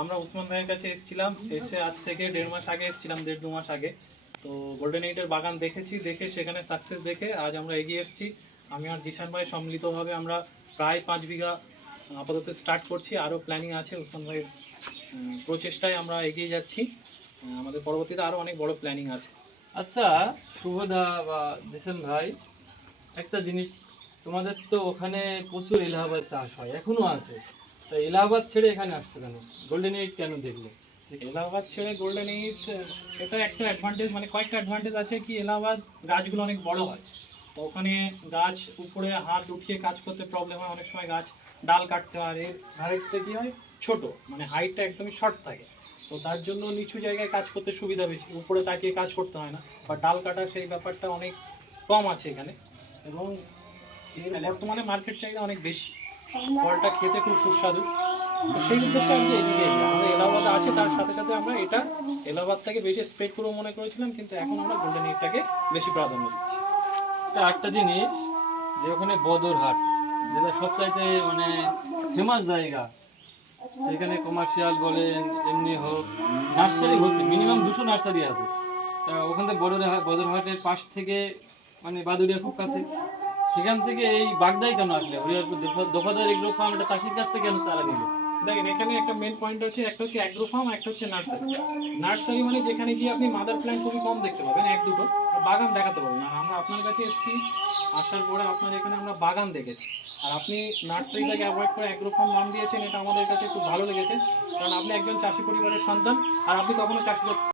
আমরা উসমান ভাইয়ের কাছে এসেছিলাম, এসে আজ থেকে দেড় মাস আগে এসেছিলাম, দেড় দু মাস আগে। তো গোল্ডেন এইটের বাগান দেখেছি, দেখে সেখানে সাকসেস দেখে আজ আমরা এগিয়ে এসেছি। আমি আর দিশান ভাই সম্মিলিতভাবে আমরা প্রায় পাঁচ বিঘা, আপাতত স্টার্ট করছি। আরও প্ল্যানিং আছে উসমান ভাইয়ের প্রচেষ্টায় আমরা এগিয়ে যাচ্ছি। আমাদের পরবর্তীতে আরও অনেক বড় প্ল্যানিং আছে। আচ্ছা শুভদা বা দিসেন ভাই, একটা জিনিস, তোমাদের তো ওখানে প্রচুর এলাহাবাদ চাষ হয় এখনও আছে। তা এলাহাবাদ ছেড়ে এখানে আসছে কেন? গোল্ডেন এইট কেন দেখলে? এলাহাবাদ ছেড়ে গোল্ডেন এইট এটা একটা অ্যাডভান্টেজ মানে কয়েকটা অ্যাডভান্টেজ আছে কি, এলাহাবাদ গাছগুলো অনেক বড় হয়। তো ওখানে গাছ উপরে হাত উঠিয়ে কাজ করতে প্রবলেম হয়, অনেক সময় গাছ ডাল কাটতে হয় এর হাইটটা কি হয়? ছোট মানে হাইটটা একদমই শর্ট থাকে। তো তার জন্য নিচু জায়গায় কাজ করতে সুবিধা বেশি, উপরে তাকিয়ে কাজ করতে হয় না। বা ডাল কাটার সেই ব্যাপারটা অনেক কম আছে এখানে। এবং বর্তমানে মার্কেট চাহিদা অনেক বেশি। ফলটা খেতে খুব সুস্বাদু। তো সেই উদ্দেশ্যে আমি এদিকে। আমাদের এলাহাবাদে আছে, তার সাথে সাথে আমরা এটা এলাহাবাদ থেকে বেশি স্প্রেড করব মনে করেছিলাম, কিন্তু এখন আমরা গোল্ডেন এইটটাকে বেশি প্রাধান্য দিচ্ছি। একটা জিনিস, যে ওখানে বদরহাট, যেটা সবচাইতে মানে ফেমাস জায়গা সেখানে কমার্শিয়াল বলেন, এমনি হোক নার্সারি ভর্তি মিনিমাম দুশো নার্সারি আছে। তা ওখান থেকে বদরহাট বদরহাটের পাশ থেকে মানে বাদুড়িয়া খুব কাছে। সেখান থেকে এই বাগদাই কেন আসলে? হরিহরপুর এগ্রো ফার্ম একটা চাষির কাছ থেকে কেন চারা নিল। দেখেন, এখানে একটা মেন পয়েন্ট হচ্ছে একটা হচ্ছে অ্যাগ্রো ফার্ম একটা হচ্ছে নার্সারি নার্সারি মানে যেখানে গিয়ে আপনি মাদার প্ল্যান্ট খুবই কম দেখতে পাবেন, এক দুটো। বাগান দেখাতে পারবেন। আর আমরা আপনার কাছে এসেছি, আসার পরে আপনার এখানে আমরা বাগান দেখেছি। আর আপনি নার্সারিটাকে অ্যাভয়েড করে অ্যাগ্রো ফার্ম নাম দিয়েছেন, এটা আমাদের কাছে খুব ভালো লেগেছে। কারণ আপনি একজন চাষি পরিবারের সন্তান, আর আপনি কখনো চাষি